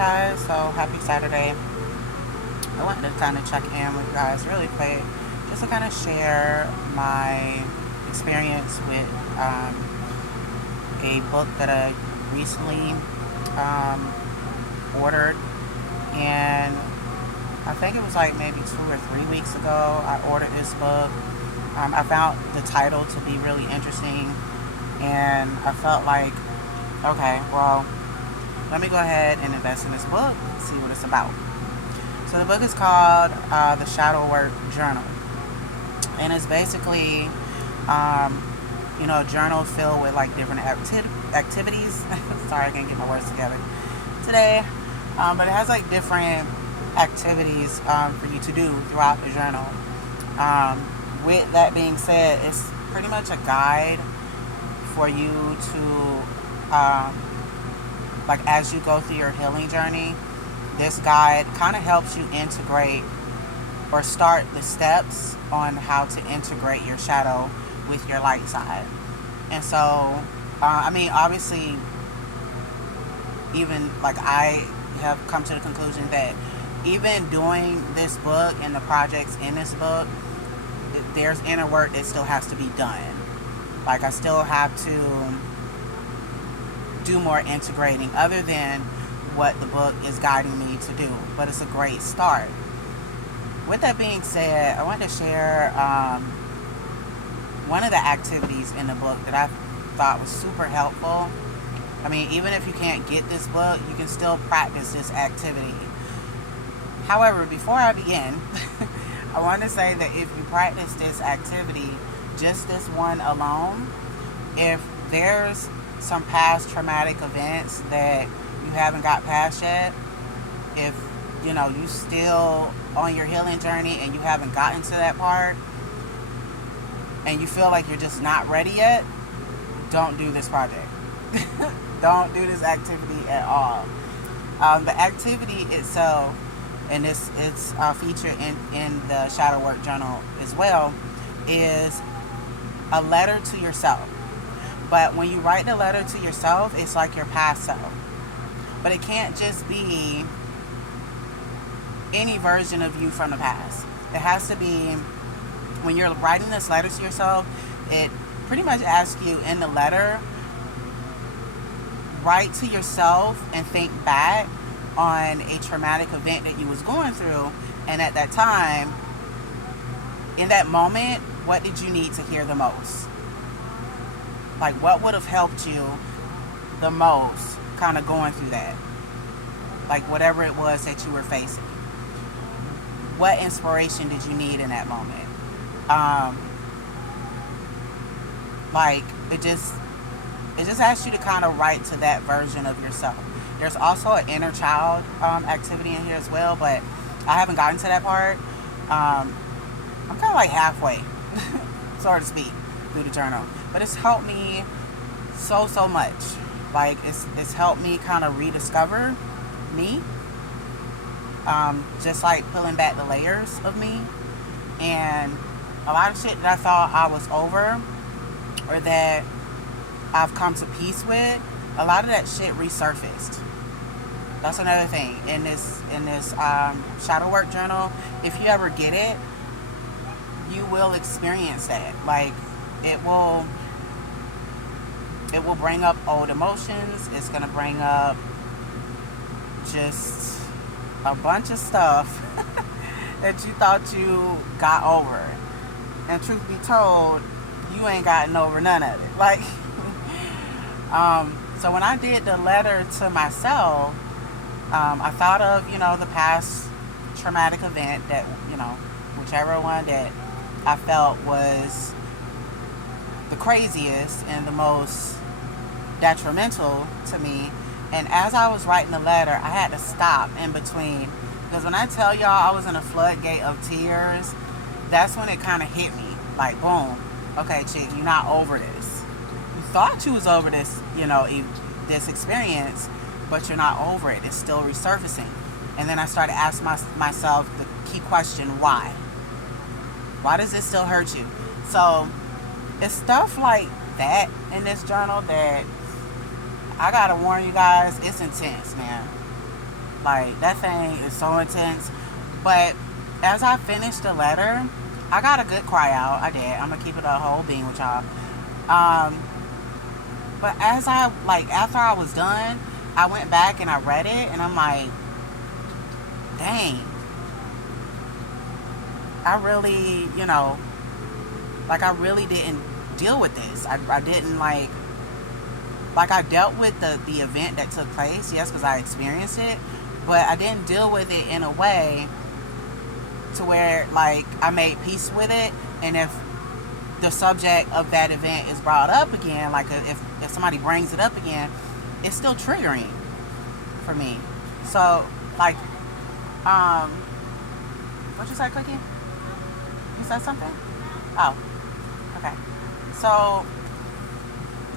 guys, so happy Saturday. I wanted to kind of check in with you guys really quick just to kind of share my experience with a book that I recently ordered. And I think it was like maybe 2 or 3 weeks ago I ordered this book. I found the title to be really interesting, and I felt like, okay, well, let me go ahead and invest in this book, see what it's about. So the book is called The Shadow Work Journal. And it's basically, a journal filled with like different activities. Sorry, I can't get my words together today. But it has like different activities for you to do throughout the journal. With that being said, it's pretty much a guide for you to like as you go through your healing journey. This guide kind of helps you integrate or start the steps on how to integrate your shadow with your light side. And so obviously, even like I have come to the conclusion that even doing this book and the projects in this book, there's inner work that still has to be done. Like I still have to do more integrating other than what the book is guiding me to do, but it's a great start. With that being said, I want to share one of the activities in the book that I thought was super helpful. I mean, even if you can't get this book, you can still practice this activity. However, before I begin, I want to say that if you practice this activity, just this one alone, if there's some past traumatic events that you haven't got past yet, if you still on your healing journey and you haven't gotten to that part and you feel like you're just not ready yet, don't do this project. Don't do this activity at all. The activity itself, and it's featured in the Shadow Work Journal as well, is a letter to yourself. But when you write the letter to yourself, it's like your past self. But it can't just be any version of you from the past. It has to be, when you're writing this letter to yourself, it pretty much asks you in the letter, write to yourself and think back on a traumatic event that you was going through, and at that time, in that moment, what did you need to hear the most? Like, what would have helped you the most kind of going through that? Like, whatever it was that you were facing. What inspiration did you need in that moment? It just asks you to kind of write to that version of yourself. There's also an inner child activity in here as well, but I haven't gotten to that part. I'm kind of like halfway, so to speak, through the journal. But it's helped me so much. Like, it's helped me kind of rediscover me. Just like pulling back the layers of me. And a lot of shit that I thought I was over, or that I've come to peace with, a lot of that shit resurfaced. That's another thing in this shadow work journal. If you ever get it, you will experience that. Like, it will bring up old emotions. It's gonna bring up just a bunch of stuff that you thought you got over, and truth be told, you ain't gotten over none of it. Like, so when I did the letter to myself, I thought of, the past traumatic event that, whichever one that I felt was the craziest and the most detrimental to me. And as I was writing the letter, I had to stop in between, because when I tell y'all I was in a floodgate of tears, that's when it kind of hit me. Like, boom, okay, chick, you're not over this. You thought you was over this, this experience, but you're not over it. It's still resurfacing. And then I started asking myself the key question, why? Why does this still hurt you? So it's stuff like that in this journal that I gotta warn you guys, it's intense, man. Like, that thing is so intense. But as I finished the letter, I got a good cry out. I did. I'm gonna keep it a whole being with y'all. Um, but as I, like, after I was done, I went back and I read it, and I'm like, dang, I really, like, I really didn't deal with this. I didn't, like, I dealt with the event that took place, yes, because I experienced it, but I didn't deal with it in a way to where, like, I made peace with it. And if the subject of that event is brought up again, like, if somebody brings it up again, it's still triggering for me. So, like, what'd you say, Cookie? You said something? Oh, okay. So,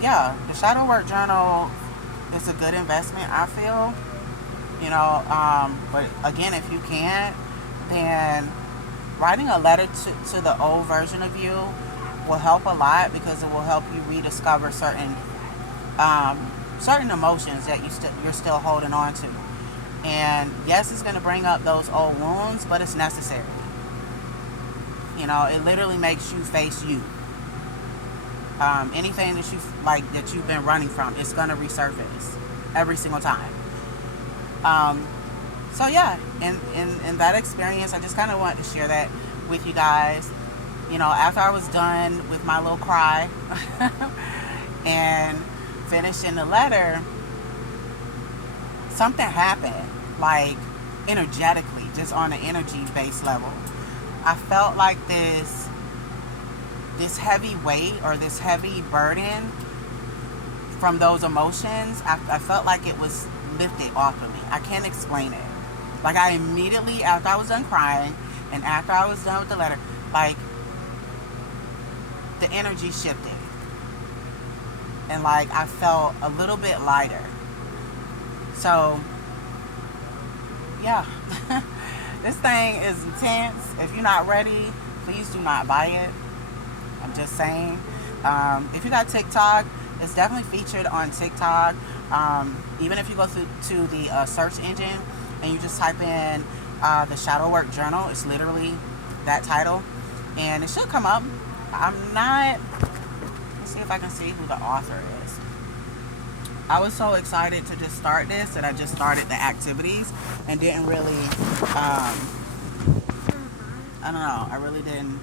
yeah, the shadow work journal is a good investment, I feel. But again, if you can't, then writing a letter to the old version of you will help a lot, because it will help you rediscover certain emotions that you're still holding on to. And yes, it's going to bring up those old wounds, but it's necessary. It literally makes you face you. Anything that you've been running from, it's going to resurface every single time. So yeah, in that experience, I just kind of wanted to share that with you guys. After I was done with my little cry and finishing the letter, something happened, like, energetically, just on an energy-based level. I felt like this heavy weight, or this heavy burden from those emotions. I felt like it was lifted off of me. I can't explain it. Like, I immediately, after I was done crying and after I was done with the letter, like, the energy shifted. And, like, I felt a little bit lighter. So, yeah. This thing is intense. If you're not ready, please do not buy it. I'm just saying. If you got TikTok, it's definitely featured on TikTok. Even if you go to the search engine and you just type in the Shadow Work Journal, it's literally that title, and it should come up. Let's see if I can see who the author is. I was so excited to just start this that I just started the activities and didn't really, I don't know, I really didn't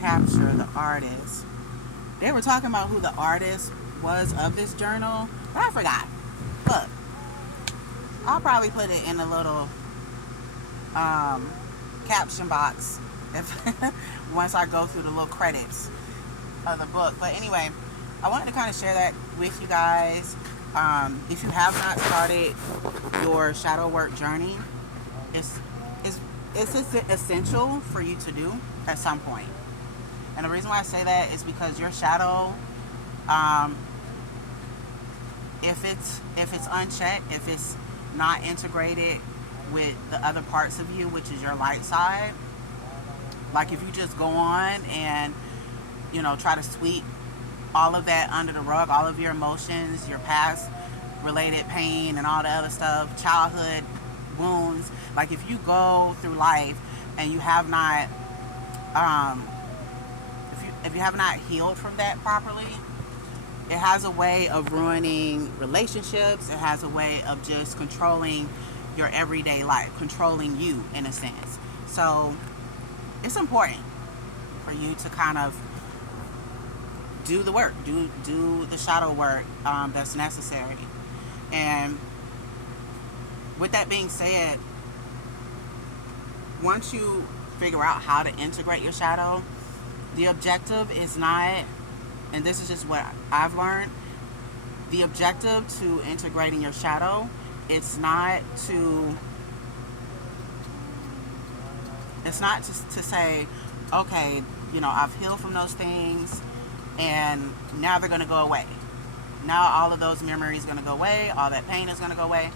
capture the artist. They were talking about who the artist was of this journal, but I forgot. Look, I'll probably put it in a little caption box if once I go through the little credits of the book. But anyway, I wanted to kind of share that with you guys. If you have not started your shadow work journey, it's essential for you to do at some point. And the reason why I say that is because your shadow, if it's unchecked, if it's not integrated with the other parts of you, which is your light side, like if you just go on and try to sweep all of that under the rug, all of your emotions, your past related pain and all the other stuff, childhood wounds, like if you go through life and you have not if you have not healed from that properly, it has a way of ruining relationships. It has a way of just controlling your everyday life, controlling you in a sense. So it's important for you to kind of do the work, do the shadow work that's necessary. And with that being said, once you figure out how to integrate your shadow, the objective is not, and this is just what I've learned, the objective to integrating your shadow, it's not to say, okay, I've healed from those things and now they're going to go away. Now all of those memories are going to go away, all that pain is going to go away.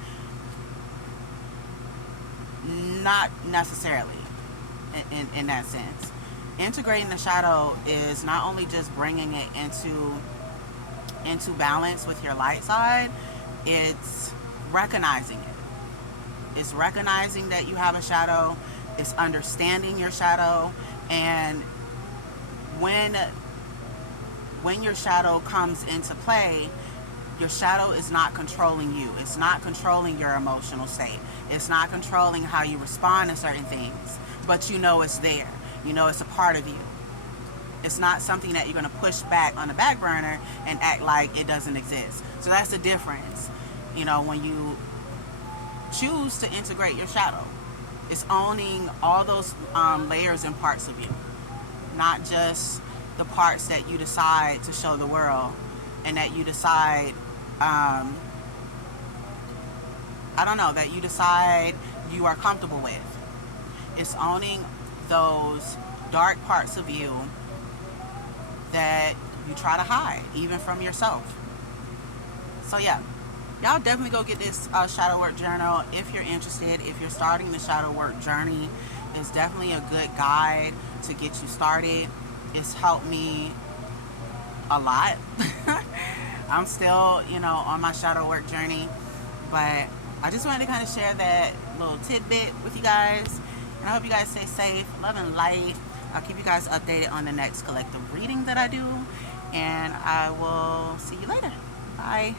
Not necessarily in that sense. Integrating the shadow is not only just bringing it into balance with your light side, it's recognizing it. It's recognizing that you have a shadow. It's understanding your shadow. And when your shadow comes into play, your shadow is not controlling you. It's not controlling your emotional state. It's not controlling how you respond to certain things. But you know it's there. You know it's a part of you. It's not something that you're going to push back on the back burner and act like it doesn't exist. So that's the difference. You know, when you choose to integrate your shadow, it's owning all those layers and parts of you. Not just the parts that you decide to show the world and that you decide, that you decide you are comfortable with. It's owning those dark parts of you that you try to hide, even from yourself. So yeah, y'all definitely go get this shadow work journal if you're interested. If you're starting the shadow work journey, it's definitely a good guide to get you started. It's helped me a lot. I'm still, on my shadow work journey, but I just wanted to kind of share that little tidbit with you guys. And I hope you guys stay safe, love and light. I'll keep you guys updated on the next collective reading that I do, and I will see you later. Bye.